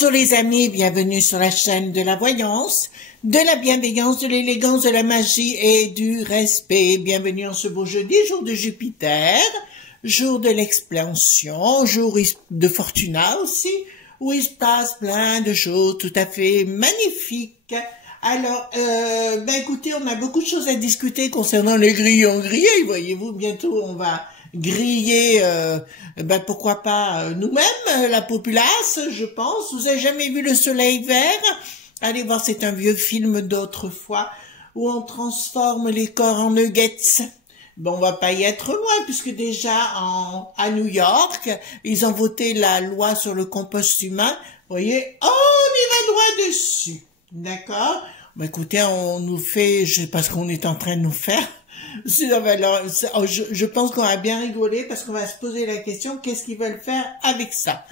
Bonjour les amis, bienvenue sur la chaîne de la voyance, de la bienveillance, de l'élégance, de la magie et du respect. Bienvenue en ce beau jeudi, jour de Jupiter, jour de l'expansion, jour de Fortuna aussi, où il se passe plein de choses tout à fait magnifiques. Alors, écoutez, on a beaucoup de choses à discuter concernant les grillons grillés, voyez-vous, bientôt on va griller, pourquoi pas nous-mêmes, la populace, je pense. Vous avez jamais vu Le Soleil Vert? Allez voir, c'est un vieux film d'autrefois où on transforme les corps en nuggets. Bon, on va pas y être loin puisque déjà à New York, ils ont voté la loi sur le compost humain. Vous voyez, on y va droit dessus. D'accord? Écoutez, on nous fait, je sais pas ce qu'on est en train de nous faire. Alors, je pense qu'on va bien rigoler parce qu'on va se poser la question, qu'est-ce qu'ils veulent faire avec ça?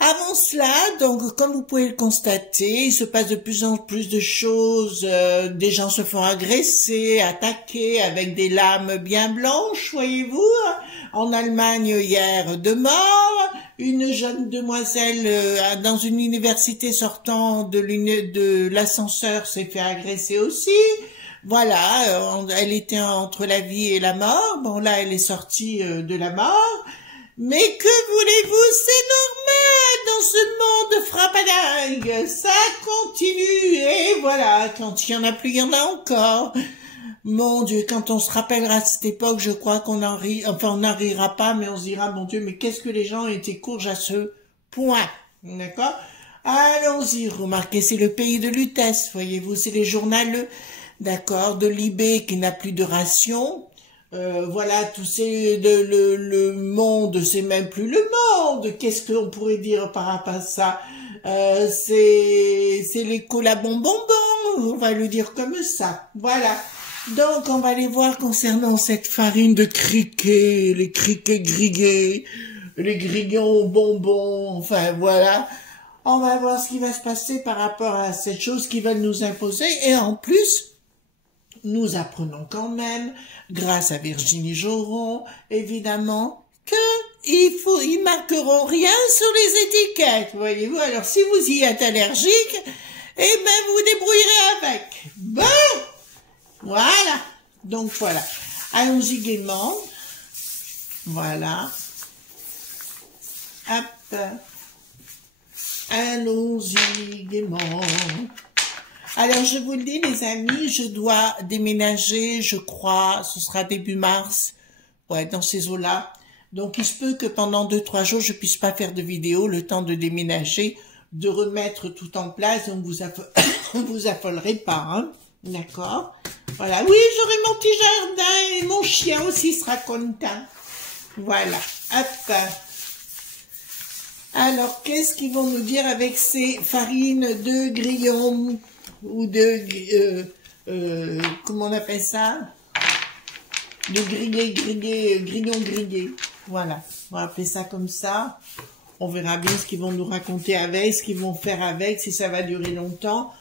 Avant cela, donc, comme vous pouvez le constater, il se passe de plus en plus de choses. Des gens se font agresser, attaquer avec des lames bien blanches, voyez-vous. En Allemagne, hier, 2 morts. Une jeune demoiselle dans une université sortant de l'ascenseur s'est fait agresser aussi. Voilà, elle était entre la vie et la mort. Bon, là, elle est sortie de la mort. Mais que voulez-vous, c'est normal dans ce monde frappadingue. Ça continue et voilà, quand il y en a plus, il y en a encore. Mon Dieu, quand on se rappellera de cette époque, je crois qu'on en rit, enfin on n'en rira pas, mais on se dira, mon Dieu, mais qu'est-ce que les gens étaient courges à ce point, d'accord? Allons-y, remarquez, c'est le pays de Lutèce, voyez-vous, c'est les journaux, d'accord, de Libé qui n'a plus de ration. Voilà, tout c'est le monde, c'est même plus le monde. Qu'est-ce qu'on pourrait dire par rapport à ça? C'est les collabonbonbons, on va le dire comme ça. Voilà. Donc, on va aller voir concernant cette farine de criquet, les criquets grillés, les grillons bonbons, enfin voilà. On va voir ce qui va se passer par rapport à cette chose qu'ils veulent nous imposer. Et en plus, nous apprenons quand même, grâce à Virginie Joron, évidemment, ils marqueront rien sur les étiquettes, voyez-vous. Alors, si vous y êtes allergique, vous vous débrouillerez avec. Bon! Voilà. Donc, voilà. Allons-y gaiement. Voilà. Hop. Allons-y gaiement. Alors, je vous le dis, les amis, je dois déménager, je crois, ce sera début mars, ouais, dans ces eaux-là. Donc, il se peut que pendant 2-3 jours, je puisse pas faire de vidéo, le temps de déménager, de remettre tout en place, donc vous affolerez pas, hein, d'accord? Voilà, oui, j'aurai mon petit jardin et mon chien aussi sera content. Voilà, hop. Alors, qu'est-ce qu'ils vont nous dire avec ces farines de grillons? Ou de, comment on appelle ça? De grillons grillés. Voilà, on va appeler ça comme ça. On verra bien ce qu'ils vont nous raconter avec, ce qu'ils vont faire avec, si ça va durer longtemps.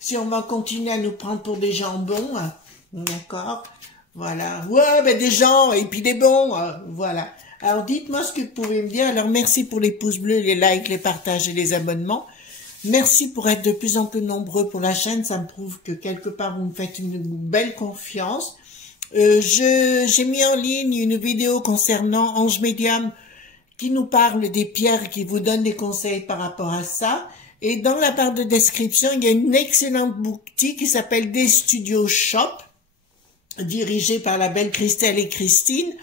Si on va continuer à nous prendre pour des jambons, d'accord? Voilà, ouais, des gens, et puis des bons, voilà. Alors, dites-moi ce que vous pouvez me dire. Alors, merci pour les pouces bleus, les likes, les partages et les abonnements. Merci pour être de plus en plus nombreux pour la chaîne, ça me prouve que quelque part vous me faites une belle confiance. J'ai mis en ligne une vidéo concernant Ange Médium qui nous parle des pierres, qui vous donne des conseils par rapport à ça. Et dans la barre de description, il y a une excellente boutique qui s'appelle Des Studios Shop, dirigée par la belle Christelle et Christine,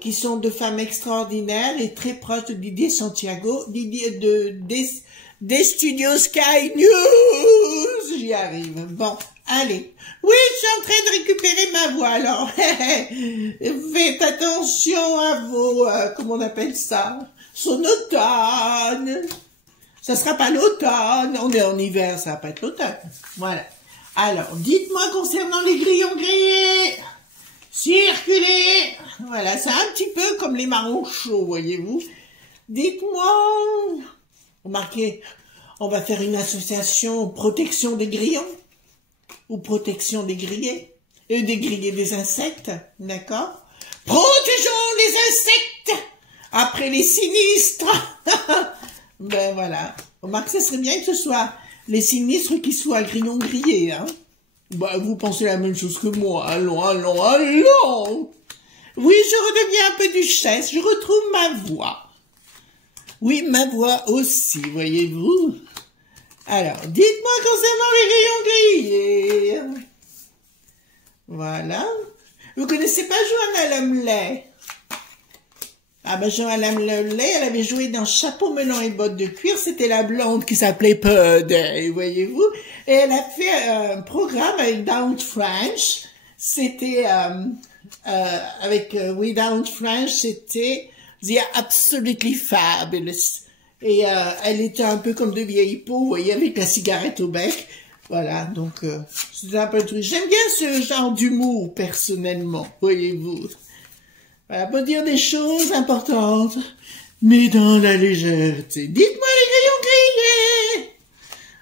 qui sont 2 femmes extraordinaires et très proches de Didier Santiago, des studios Sky News, j'y arrive. Bon, allez. Oui, je suis en train de récupérer ma voix, alors. Faites attention à vos, comment on appelle ça? Sonotone. Ça sera pas l'automne. On est en hiver, ça va pas être l'automne. Voilà. Alors, dites-moi concernant les grillons grillés. Circulez. Voilà, c'est un petit peu comme les marrons chauds, voyez-vous. Dites-moi. Remarquez, on va faire une association protection des grillons ou protection des grillés et des grillés des insectes, d'accord? Protégeons les insectes après les sinistres. Ben voilà. Remarque, ce serait bien que ce soit les sinistres qui soient grillons grillés, hein. Bah, vous pensez la même chose que moi. Allons, allons, allons. Oui, je redeviens un peu duchesse. Je retrouve ma voix. Oui, ma voix aussi, voyez-vous. Alors, dites-moi concernant les grillons grillés. Voilà. Vous connaissez pas Johanna Lumley? Ah ben Johanna Lumley, elle avait joué dans Chapeau melon et bottes de cuir. C'était la blonde qui s'appelait Pudding, voyez-vous. Et elle a fait un programme avec Down French. C'était avec Without French, c'était The Absolutely Fabulous. Et elle était un peu comme de vieille peau, vous voyez, avec la cigarette au bec. Voilà, donc c'est un peu le truc. J'aime bien ce genre d'humour, personnellement, voyez-vous. Voilà, pour dire des choses importantes, mais dans la légèreté. Dites-moi les grillons grillés.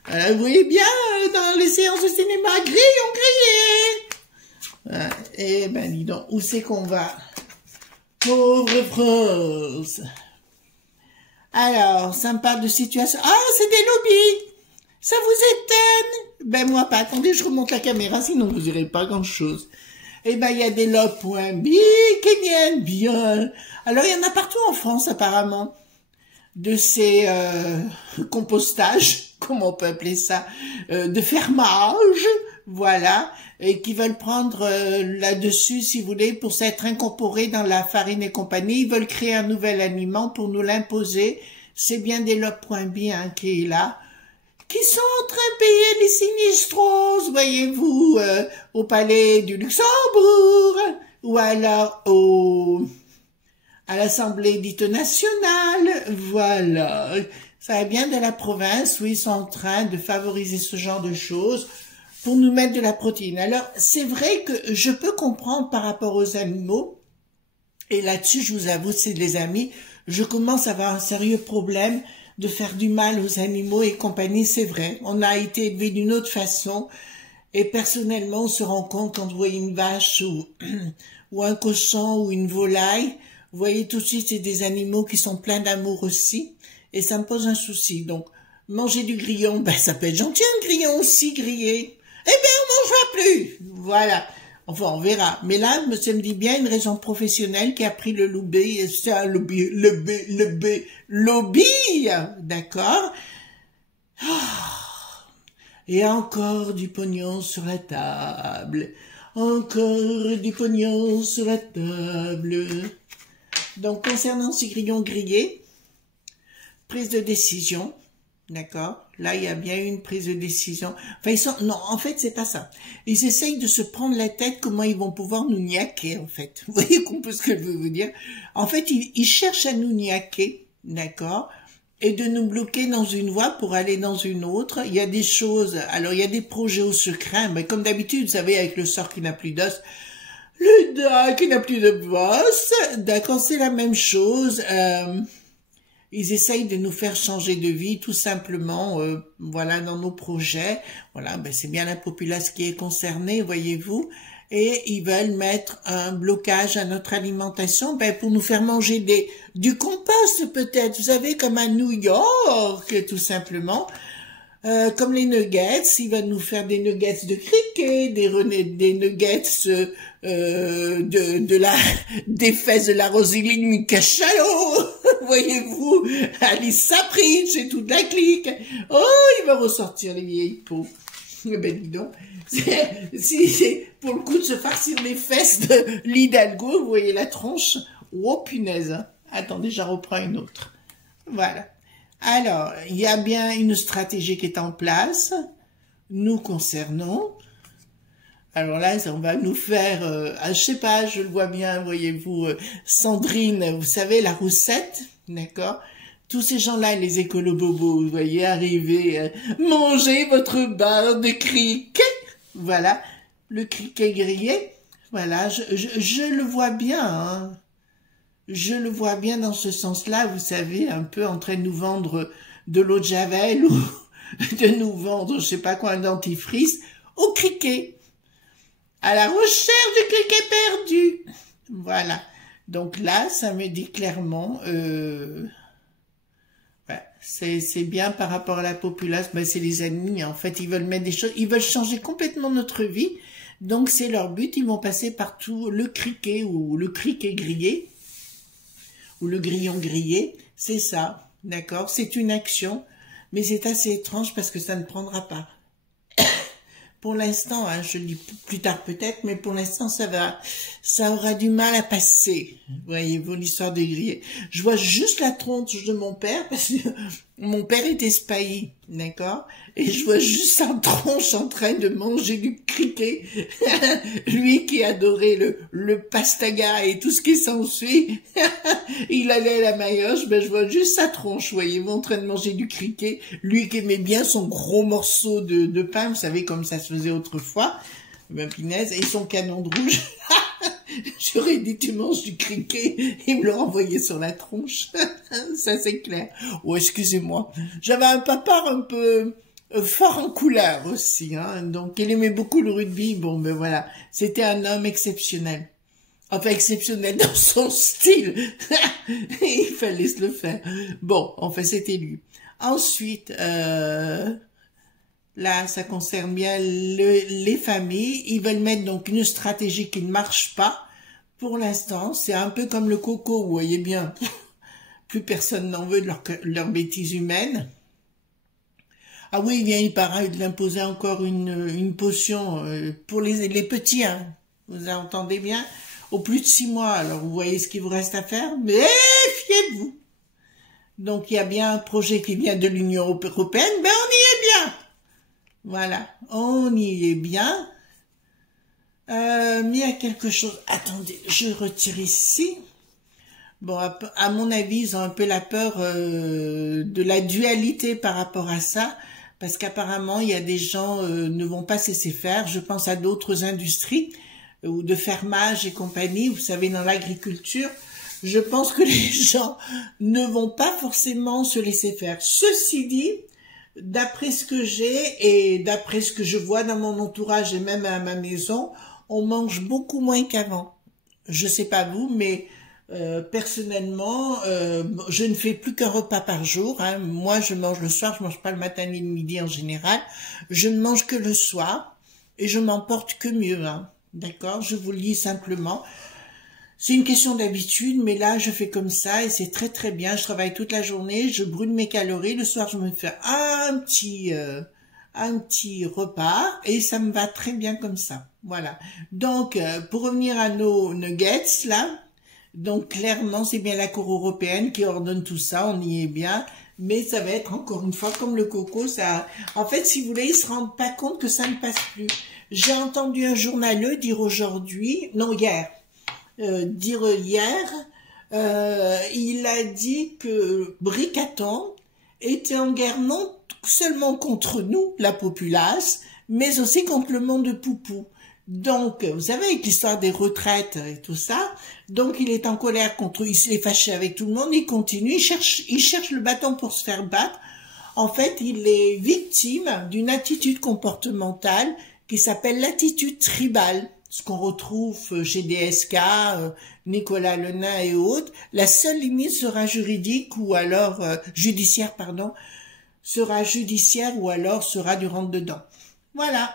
Voilà, vous voyez bien, dans les séances de cinéma, grillons grillés. Voilà, et ben dis donc, où c'est qu'on va? Pauvre France. Alors, ça me parle de situation. Ah, c'est des lobbies. Ça vous étonne? Ben moi pas. Attendez, je remonte la caméra, sinon vous verrez pas grand-chose. Eh ben, il y a des lobes.bi, Kenyan, bien. Alors, il y en a partout en France, apparemment. De ces compostages, comment on peut appeler ça, de fermage, voilà, et qui veulent prendre là-dessus, si vous voulez, pour s'être incorporés dans la farine et compagnie. Ils veulent créer un nouvel aliment pour nous l'imposer. C'est bien des lobes.bi hein, qui est là, qui sont en train de payer les sinistros, voyez-vous, au Palais du Luxembourg, ou alors à l'Assemblée dite nationale, voilà. Ça vient de la province où ils sont en train de favoriser ce genre de choses pour nous mettre de la protéine. Alors, c'est vrai que je peux comprendre par rapport aux animaux, et là-dessus, je vous avoue, c'est les amis, je commence à avoir un sérieux problème de faire du mal aux animaux et compagnie, c'est vrai. On a été élevés d'une autre façon, et personnellement, on se rend compte quand vous voyez une vache ou un cochon ou une volaille, vous voyez tout de suite, c'est des animaux qui sont pleins d'amour aussi, et ça me pose un souci. Donc, manger du grillon, ben ça peut être gentil, un grillon aussi grillé. Eh ben, on mangera plus. Voilà. Enfin, on verra. Mais là, ça me dit bien une raison professionnelle qui a pris le lobby, c'est un lobby, d'accord? Et encore du pognon sur la table. Encore du pognon sur la table. Donc, concernant ces grillons grillés, prise de décision, d'accord? Là, il y a bien une prise de décision. Enfin, non, en fait, c'est pas ça. Ils essayent de se prendre la tête comment ils vont pouvoir nous niaquer, en fait. Vous voyez un peu ce que je veux vous dire? En fait, ils cherchent à nous niaquer, d'accord? Et de nous bloquer dans une voie pour aller dans une autre. Il y a des choses, alors il y a des projets au secret, mais comme d'habitude, vous savez, avec le sort qui n'a plus d'os, le da qui n'a plus de boss, d'accord, c'est la même chose. Ils essayent de nous faire changer de vie, tout simplement, voilà, dans nos projets. Voilà, ben c'est bien la populace qui est concernée, voyez-vous. Et ils veulent mettre un blocage à notre alimentation, ben pour nous faire manger du compost peut-être, vous savez, comme à New York, tout simplement. Comme les nuggets, ils veulent nous faire des nuggets de criquet, des nuggets des fesses de la Roselyne Cachalot, voyez-vous, Alice Sapritch et toute la clique. Oh, il va ressortir les vieilles peaux. Eh ben dis donc, c'est pour le coup de se farcir les fesses de l'Hidalgo, vous voyez la tronche. Oh punaise, hein. Attendez, j'en reprends une autre. Voilà. Alors, il y a bien une stratégie qui est en place, nous concernant. Alors là, on va nous faire, je sais pas, je le vois bien, voyez-vous, Sandrine, vous savez, la roussette, d'accord? Tous ces gens-là, les écolo-bobos, vous voyez, arriver, mangez votre barre de criquet, voilà, le criquet grillé, voilà, je le vois bien, hein. Je le vois bien dans ce sens-là, vous savez, un peu en train de nous vendre de l'eau de Javel ou de nous vendre, je sais pas quoi, un dentifrice au criquet. À la recherche du criquet perdu. Voilà. Donc là, ça me dit clairement, C'est bien par rapport à la populace, ben c'est les ennemis. En fait, ils veulent mettre des choses, ils veulent changer complètement notre vie. Donc c'est leur but, ils vont passer partout le criquet ou le criquet grillé ou le grillon grillé, c'est ça, d'accord? C'est une action, mais c'est assez étrange parce que ça ne prendra pas. Pour l'instant, hein, je le dis plus tard peut-être, mais pour l'instant ça aura du mal à passer. Voyez-vous l'histoire de griller. Je vois juste la tronche de mon père parce que mon père était spahi, d'accord? Et je vois juste sa tronche en train de manger du criquet. Lui qui adorait le pastaga et tout ce qui s'ensuit, il allait à la maillotche, ben je vois juste sa tronche, voyez-vous, en train de manger du criquet. Lui qui aimait bien son gros morceau de pain, vous savez comme ça se faisait autrefois, ben pinaise, et son canon de rouge. J'aurais dit tu manges du criquet, il me l'a envoyé sur la tronche. Ça c'est clair. Oh excusez-moi, j'avais un papa un peu fort en couleur aussi, hein. Donc il aimait beaucoup le rugby. Bon ben voilà, c'était un homme exceptionnel. Enfin exceptionnel dans son style. Il fallait se le faire. Bon, enfin c'était lui. Ensuite, là, ça concerne bien les familles. Ils veulent mettre donc une stratégie qui ne marche pas. Pour l'instant, c'est un peu comme le coco, vous voyez bien. Plus personne n'en veut de leur bêtise humaine. Ah oui, il paraît de l'imposer encore une potion pour les petits, hein. Vous entendez bien? Au plus de 6 mois, alors vous voyez ce qu'il vous reste à faire? Méfiez-vous! Donc il y a bien un projet qui vient de l'Union européenne, ben on y est bien! Voilà, on y est bien. Mais il y a quelque chose... Attendez, je retire ici. Bon, à mon avis, ils ont un peu la peur de la dualité par rapport à ça, parce qu'apparemment, il y a des gens ne vont pas se laisser faire. Je pense à d'autres industries, ou de fermage et compagnie, vous savez, dans l'agriculture. Je pense que les gens ne vont pas forcément se laisser faire. Ceci dit, d'après ce que j'ai et d'après ce que je vois dans mon entourage et même à ma maison, on mange beaucoup moins qu'avant. Je sais pas vous, mais personnellement, je ne fais plus qu'un repas par jour, hein. Moi, je mange le soir, je mange pas le matin ni le midi en général. Je ne mange que le soir et je m'en porte que mieux, hein. D'accord? Je vous le dis simplement. C'est une question d'habitude, mais là, je fais comme ça et c'est très très bien. Je travaille toute la journée, je brûle mes calories. Le soir, je me fais un petit repas et ça me va très bien comme ça. Voilà. Donc, pour revenir à nos nuggets, là, donc clairement, c'est bien la Cour européenne qui ordonne tout ça, on y est bien. Mais ça va être encore une fois comme le coco, ça. En fait, si vous voulez, ils se rendent pas compte que ça ne passe plus. J'ai entendu un journaleux dire aujourd'hui, non hier, il a dit que Bricaton était en guerre non seulement contre nous, la populace, mais aussi contre le monde de Poupou. Donc, vous savez, avec l'histoire des retraites et tout ça, donc il est en colère contre, il s'est fâché avec tout le monde, il continue, il cherche le bâton pour se faire battre. En fait, il est victime d'une attitude comportementale qui s'appelle l'attitude tribale, ce qu'on retrouve chez DSK, Nicolas Lenain et autres. La seule limite sera juridique ou alors judiciaire, pardon, sera judiciaire ou alors sera du rentre-dedans. Voilà.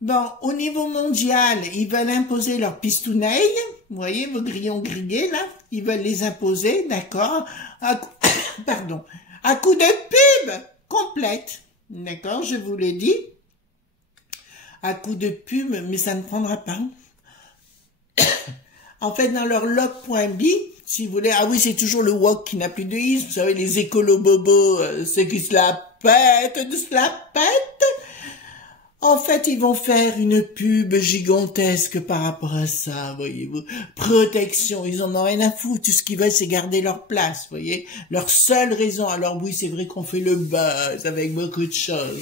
Bon, au niveau mondial, ils veulent imposer leurs pistouneilles. Vous voyez, vos grillons grillés, là. Ils veulent les imposer, d'accord. Pardon. À coup de pub complète. D'accord, je vous l'ai dit. À coup de pub, mais ça ne prendra pas. En fait, dans leur log.b, si vous voulez, ah oui, c'est toujours le wok qui n'a plus de is, vous savez, les écolo-bobos, ceux qui se la pètent, de se la pètent. En fait, ils vont faire une pub gigantesque par rapport à ça, voyez-vous. Protection, ils en ont rien à foutre. Tout ce qu'ils veulent, c'est garder leur place, voyez. Leur seule raison. Alors oui, c'est vrai qu'on fait le buzz avec beaucoup de choses.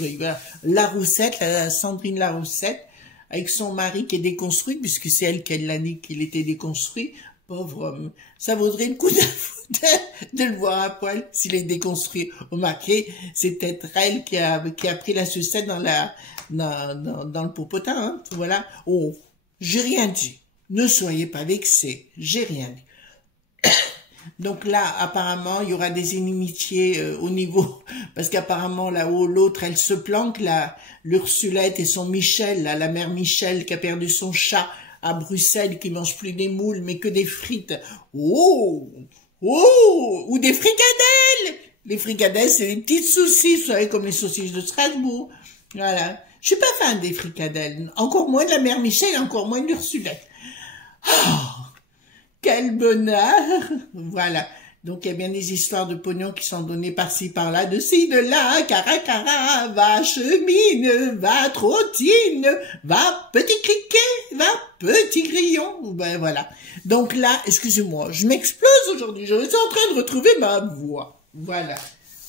La Roussette, la Sandrine La Roussette, avec son mari qui est déconstruit, puisque c'est elle qui l'a dit qu'il était déconstruit. Pauvre homme. Ça vaudrait le coup de le voir à poil s'il est déconstruit. Remarquez, c'est peut-être elle qui a pris la sucette dans le popotin, hein. Voilà. Oh, j'ai rien dit. Ne soyez pas vexés. J'ai rien dit. Donc là, apparemment, il y aura des inimitiés au niveau, parce qu'apparemment là-haut, l'autre, elle se planque, l'Ursulette et son Michel, là, la mère Michel qui a perdu son chat à Bruxelles, qui mange plus des moules, mais que des frites. Oh, oh, ou des fricadelles. Les fricadelles, c'est des petites saucisses, vous savez, comme les saucisses de Strasbourg. Voilà. Je suis pas fan des fricadelles. Encore moins de la mère Michel, encore moins de l'Ursulette. Oh, quel bonheur! Voilà. Donc, il y a bien des histoires de pognon qui sont données par-ci, par-là, de ci, de là, cara, va chemine, va trottine, va petit criquet, va petit grillon. Ben, voilà. Donc là, excusez-moi, je m'explose aujourd'hui. Je suis en train de retrouver ma voix. Voilà.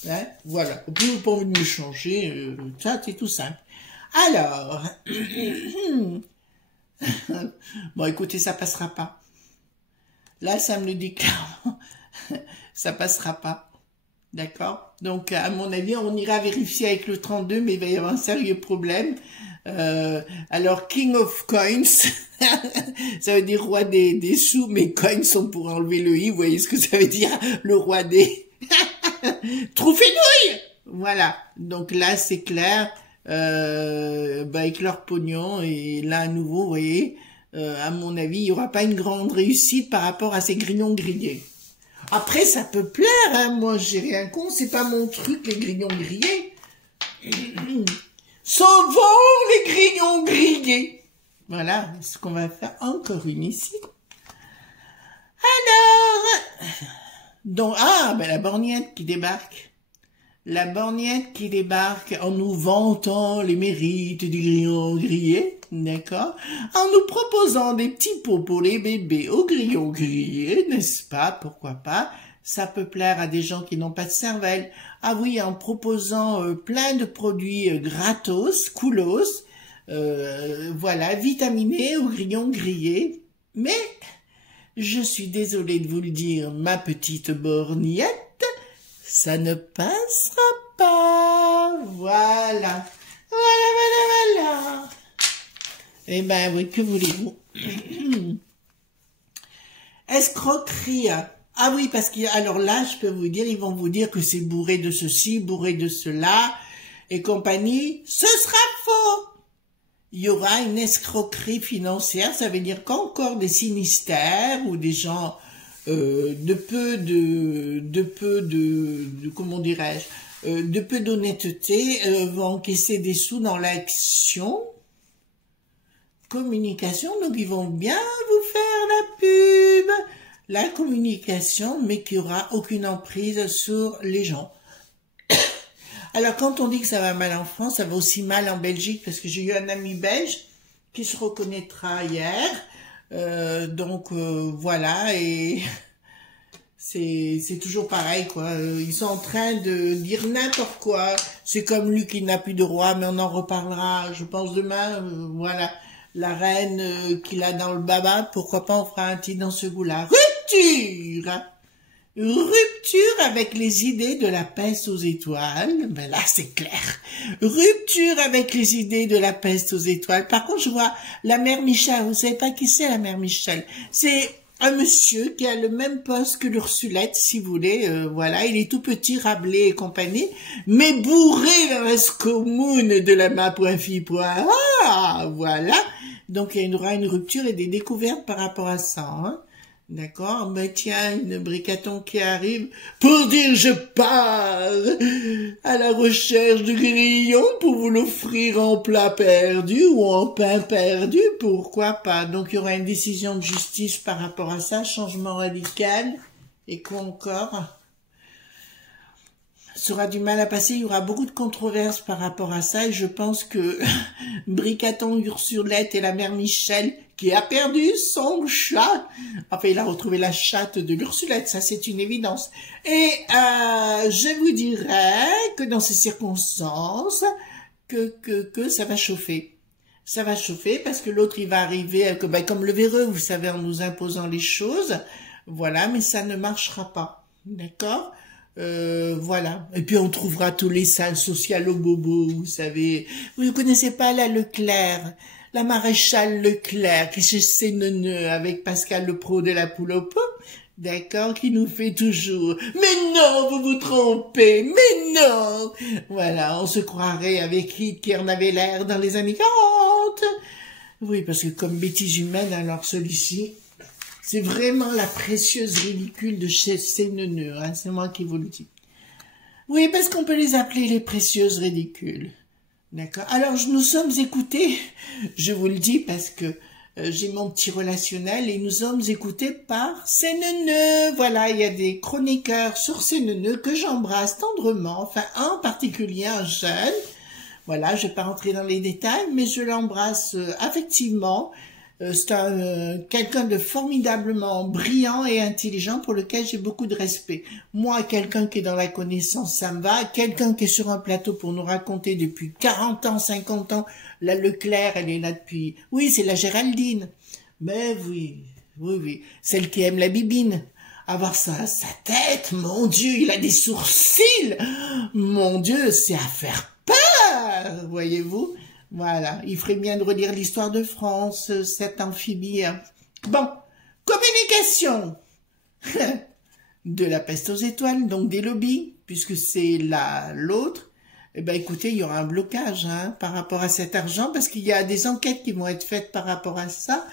Hein? Voilà. Vous n'avez pas envie de me changer, ça, c'est tout simple. Alors, bon, écoutez, ça passera pas. Là, ça me le dit clairement. Ça passera pas. D'accord? Donc, à mon avis, on ira vérifier avec le 32, mais il va y avoir un sérieux problème. Alors, King of Coins, ça veut dire roi des sous, mais coins sont pour enlever le i. Vous voyez ce que ça veut dire? Le roi des... Troufénouille! Voilà. Donc là, c'est clair. Avec leur pognon, et là, à nouveau, vous voyez... à mon avis, il n'y aura pas une grande réussite par rapport à ces grillons grillés. Après, ça peut plaire, hein. Moi, j'ai rien contre, c'est pas mon truc, les grillons grillés. S'en vont, les grillons grillés. Voilà, ce qu'on va faire encore une ici. Alors, donc, ben la borgnette qui débarque. La borgnette qui débarque en nous vantant les mérites du grillon grillé, d'accord? En nous proposant des petits pots pour les bébés au grillon grillé, n'est-ce pas? Pourquoi pas? Ça peut plaire à des gens qui n'ont pas de cervelle. Ah oui, en proposant plein de produits gratos, coolos, voilà, vitaminés au grillon grillé. Mais, je suis désolée de vous le dire, ma petite borgnette, ça ne passera pas. Voilà. Voilà. Eh ben oui, que voulez-vous? Escroquerie. Ah oui, parce que alors là, je peux vous dire, ils vont vous dire que c'est bourré de ceci, bourré de cela, et compagnie. Ce sera faux. Il y aura une escroquerie financière, ça veut dire qu'encore des sinistères ou des gens comment dirais-je, de peu d'honnêteté vont encaisser des sous dans l'action communication, donc ils vont bien vous faire la pub, la communication, mais qu'il n'y aura aucune emprise sur les gens. Alors quand on dit que ça va mal en France, ça va aussi mal en Belgique, parce que j'ai eu un ami belge qui se reconnaîtra hier. Voilà, et c'est toujours pareil, quoi. Ils sont en train de dire n'importe quoi. C'est comme lui qui n'a plus de roi, mais on en reparlera, je pense, demain. Voilà, la reine qu'il a dans le baba, pourquoi pas on fera un petit dans ce goût-là. Rupture! Rupture avec les idées de la peste aux étoiles. Ben là, c'est clair. Rupture avec les idées de la peste aux étoiles. Par contre, je vois la mère Michel. Vous savez pas qui c'est, la mère Michel? C'est un monsieur qui a le même poste que l'Ursulette, si vous voulez. Voilà, il est tout petit, Rabelais et compagnie, mais bourré dans la commune de la ma.fi. Ah, voilà. Donc, il y aura une rupture et des découvertes par rapport à ça, hein. D'accord, mais tiens, une bricaton qui arrive pour dire je pars à la recherche de grillon pour vous l'offrir en plat perdu ou en pain perdu, pourquoi pas. Donc il y aura une décision de justice par rapport à ça, changement radical, et quoi encore? Ça aura du mal à passer, il y aura beaucoup de controverses par rapport à ça, et je pense que Bricaton, Ursulette et la mère Michel, qui a perdu son chat, enfin il a retrouvé la chatte de l'Ursulette, ça c'est une évidence. Et je vous dirais que dans ces circonstances, que ça va chauffer. Ça va chauffer parce que l'autre il va arriver comme le véreux, vous savez, en nous imposant les choses, voilà, mais ça ne marchera pas, d'accord? Voilà. Et puis on trouvera tous les salles sociales au bobo, vous savez. Vous ne connaissez pas la Leclerc, la maréchale Leclerc, qui chez ses neuneux avec Pascal le pro de la poule au pot. d'accord, qui nous fait toujours « Mais non, vous vous trompez, mais non !» Voilà, on se croirait avec Hitler n'avait l'air dans les années 40. Oui, parce que comme bêtise humaine, alors celui-ci, c'est vraiment la précieuse ridicule de chez ces neuneux, hein, c'est moi qui vous le dis. Oui, parce qu'on peut les appeler les précieuses ridicules. D'accord. Alors, nous sommes écoutés, je vous le dis parce que j'ai mon petit relationnel et nous sommes écoutés par ces neuneux. Voilà, il y a des chroniqueurs sur ces neuneux que j'embrasse tendrement, enfin un en particulier, un jeune. Voilà, je vais pas rentrer dans les détails, mais je l'embrasse affectivement. C'est quelqu'un de formidablement brillant et intelligent pour lequel j'ai beaucoup de respect. Moi, quelqu'un qui est dans la connaissance, ça me va. Quelqu'un qui est sur un plateau pour nous raconter depuis 40 ans, 50 ans, la Leclerc, elle est là depuis... Oui, c'est la Géraldine. Mais oui, oui, oui. Celle qui aime la bibine. Avoir sa tête, mon Dieu, il a des sourcils. Mon Dieu, c'est à faire peur, voyez-vous. Voilà, il ferait bien de relire l'histoire de France, cet amphibie. Bon, communication de la peste aux étoiles, donc des lobbies, puisque c'est l'autre. Eh ben, écoutez, il y aura un blocage par rapport à cet argent, parce qu'il y a des enquêtes qui vont être faites par rapport à ça,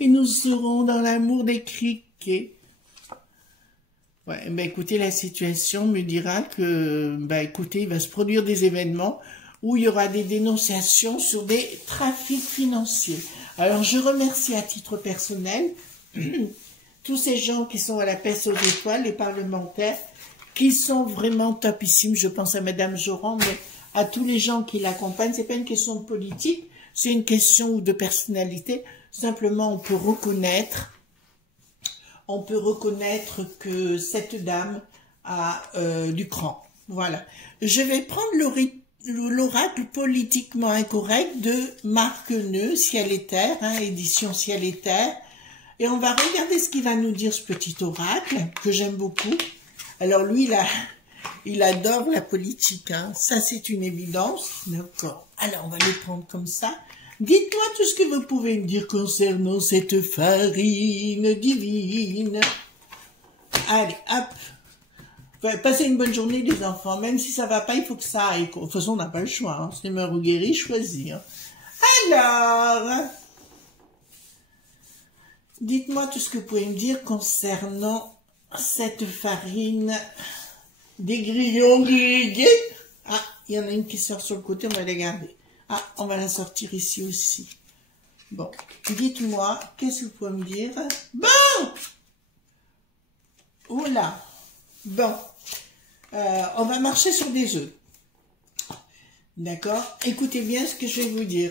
et nous serons dans l'amour des criquets. Ouais, ben, écoutez, la situation me dira que, ben, écoutez, il va se produire des événements où il y aura des dénonciations sur des trafics financiers. Alors, je remercie à titre personnel tous ces gens qui sont à la peste aux étoiles, les parlementaires, qui sont vraiment topissimes. Je pense à Madame Joran, mais à tous les gens qui l'accompagnent. C'est pas une question de politique, c'est une question de personnalité. Simplement, on peut reconnaître que cette dame a du cran. Voilà. Je vais prendre l'oracle politiquement incorrect de Marc Neu, Ciel et Terre, édition Ciel et Terre. Et on va regarder ce qu'il va nous dire, ce petit oracle, que j'aime beaucoup. Alors lui, il adore la politique, ça c'est une évidence. D'accord. Alors on va le prendre comme ça. Dites-moi tout ce que vous pouvez me dire concernant cette farine divine. Allez, hop. Passez une bonne journée les enfants, même si ça va pas, il faut que ça aille. De toute façon, on n'a pas le choix, c'est mort ou guéri, choisir. Alors, dites-moi tout ce que vous pouvez me dire concernant cette farine des grillons grillés. Ah, il y en a une qui sort sur le côté, on va la garder. Ah, on va la sortir ici aussi. Bon, dites-moi, qu'est-ce que vous pouvez me dire? Bon! Oula! Bon, on va marcher sur des œufs. D'accord? Écoutez bien ce que je vais vous dire.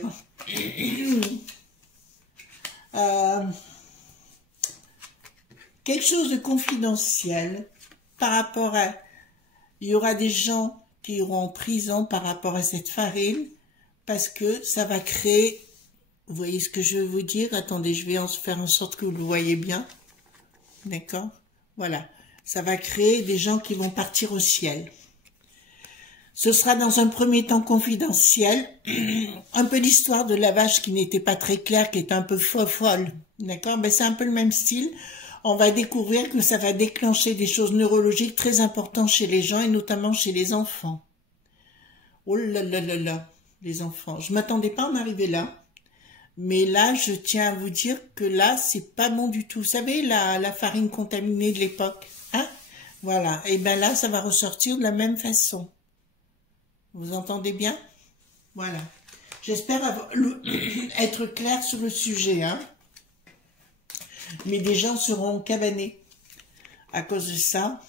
Quelque chose de confidentiel par rapport à... Il y aura des gens qui iront en prison par rapport à cette farine parce que ça va créer... Vous voyez ce que je veux vous dire? Attendez, je vais faire en sorte que vous le voyez bien. D'accord? Voilà. Ça va créer des gens qui vont partir au ciel. Ce sera dans un premier temps confidentiel. Un peu l'histoire de la vache qui n'était pas très claire, qui est un peu folle. D'accord? Ben, c'est un peu le même style. On va découvrir que ça va déclencher des choses neurologiques très importantes chez les gens et notamment chez les enfants. Oh là là là là, les enfants. Je m'attendais pas à en arriver là. Mais là, je tiens à vous dire que là, c'est pas bon du tout. Vous savez, la farine contaminée de l'époque, voilà. Et ben là, ça va ressortir de la même façon. Vous entendez bien? Voilà. J'espère être clair sur le sujet, Mais des gens seront cabanés à cause de ça.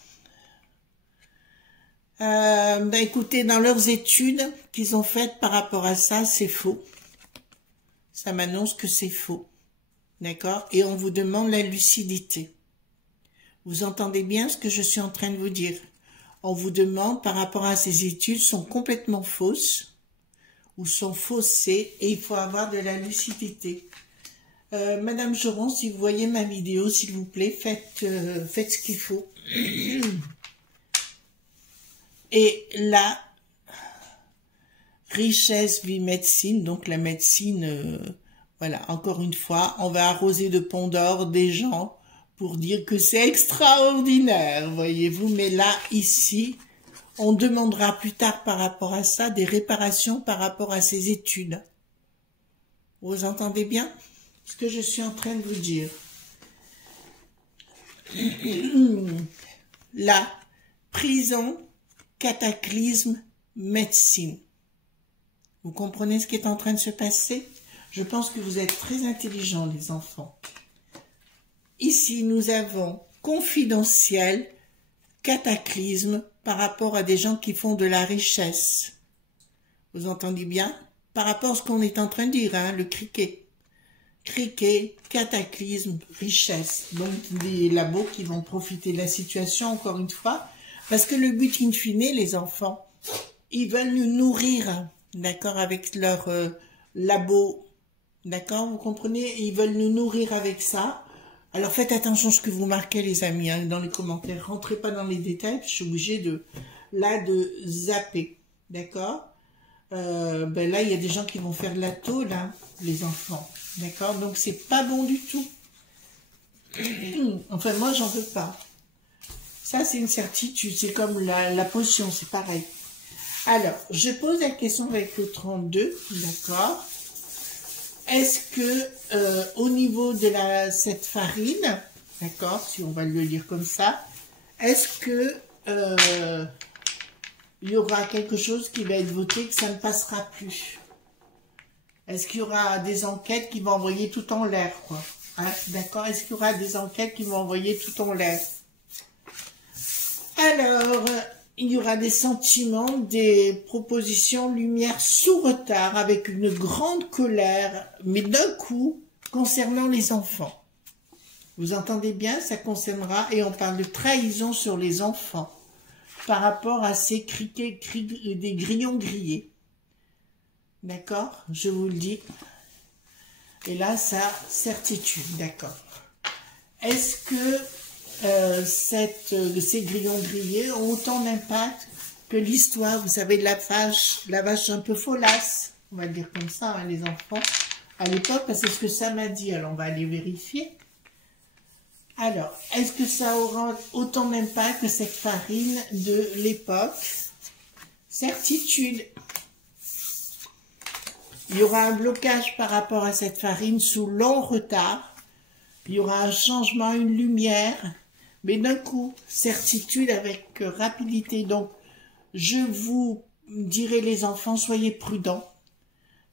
Ben écoutez, dans leurs études qu'ils ont faites par rapport à ça, c'est faux. Ça m'annonce que c'est faux. D'accord? Et on vous demande la lucidité. Vous entendez bien ce que je suis en train de vous dire? On vous demande, par rapport à ces études, sont complètement fausses ou sont faussées et il faut avoir de la lucidité. Madame Joron, si vous voyez ma vidéo, s'il vous plaît, faites ce qu'il faut. Et la richesse, vie, médecine, donc la médecine, voilà, encore une fois, on va arroser de pont d'or des gens pour dire que c'est extraordinaire, voyez-vous. Mais là, ici, on demandera plus tard par rapport à ça des réparations par rapport à ses études. Vous entendez bien ce que je suis en train de vous dire? Là, prison, cataclysme, médecine. Vous comprenez ce qui est en train de se passer? Je pense que vous êtes très intelligents, les enfants. Ici, nous avons confidentiel, cataclysme par rapport à des gens qui font de la richesse. Vous entendez bien? Par rapport à ce qu'on est en train de dire, hein, le criquet. Criquet, cataclysme, richesse. Donc, des labos qui vont profiter de la situation, encore une fois. Parce que le but in fine, les enfants, ils veulent nous nourrir, d'accord, avec leur labo. D'accord, vous comprenez? Ils veulent nous nourrir avec ça. Alors, faites attention à ce que vous marquez, les amis, hein, dans les commentaires. Rentrez pas dans les détails, je suis obligée de zapper. D'accord? Ben là, il y a des gens qui vont faire de la tôle, hein, les enfants. D'accord? Donc, c'est pas bon du tout. Enfin, moi, j'en veux pas. Ça, c'est une certitude. C'est comme la potion, c'est pareil. Alors, je pose la question avec le 32, d'accord? Est-ce que, au niveau de cette farine, d'accord, si on va le lire comme ça, est-ce que il y aura quelque chose qui va être voté que ça ne passera plus? Est-ce qu'il y aura des enquêtes qui vont envoyer tout en l'air, quoi? Hein, d'accord? Est-ce qu'il y aura des enquêtes qui vont envoyer tout en l'air? Alors, il y aura des sentiments, des propositions, lumière sous retard, avec une grande colère, mais d'un coup, concernant les enfants. Vous entendez bien? Ça concernera, et on parle de trahison sur les enfants, par rapport à ces criquets, des grillons grillés. D'accord? Je vous le dis. Et là, ça, certitude, d'accord. Est-ce que ces grillons grillés ont autant d'impact que l'histoire, vous savez, de la vache un peu folasse, on va le dire comme ça, hein, les enfants, à l'époque, parce que c'est ce que ça m'a dit, alors on va aller vérifier. Alors, est-ce que ça aura autant d'impact que cette farine de l'époque? Certitude. Il y aura un blocage par rapport à cette farine sous long retard. Il y aura un changement, une lumière, mais d'un coup, certitude avec rapidité. Donc, je vous dirai, les enfants, soyez prudents.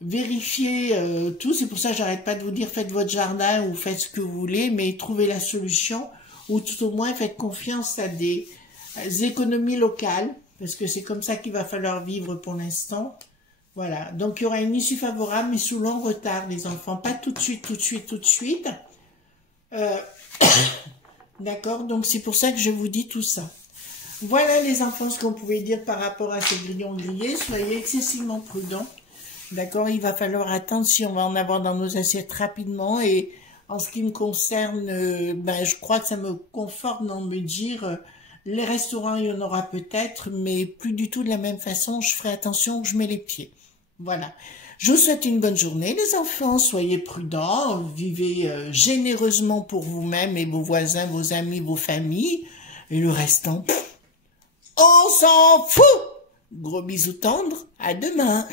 Vérifiez tout. C'est pour ça que j'arrête pas de vous dire, faites votre jardin ou faites ce que vous voulez, mais trouvez la solution. Ou tout au moins, faites confiance à des économies locales, parce que c'est comme ça qu'il va falloir vivre pour l'instant. Voilà, donc il y aura une issue favorable, mais sous long retard, les enfants. Pas tout de suite, tout de suite, tout de suite. D'accord, donc c'est pour ça que je vous dis tout ça. Voilà les enfants, ce qu'on pouvait dire par rapport à ces grillons grillés. Soyez excessivement prudents. D'accord, il va falloir attendre si on va en avoir dans nos assiettes rapidement. Et en ce qui me concerne, ben, je crois que ça me conforte dans me dire... les restaurants, il y en aura peut-être, mais plus du tout de la même façon. Je ferai attention où je mets les pieds. Voilà. Je vous souhaite une bonne journée, les enfants. Soyez prudents. Vivez généreusement pour vous-même et vos voisins, vos amis, vos familles. Et le restant, on s'en fout. Gros bisous tendres. À demain.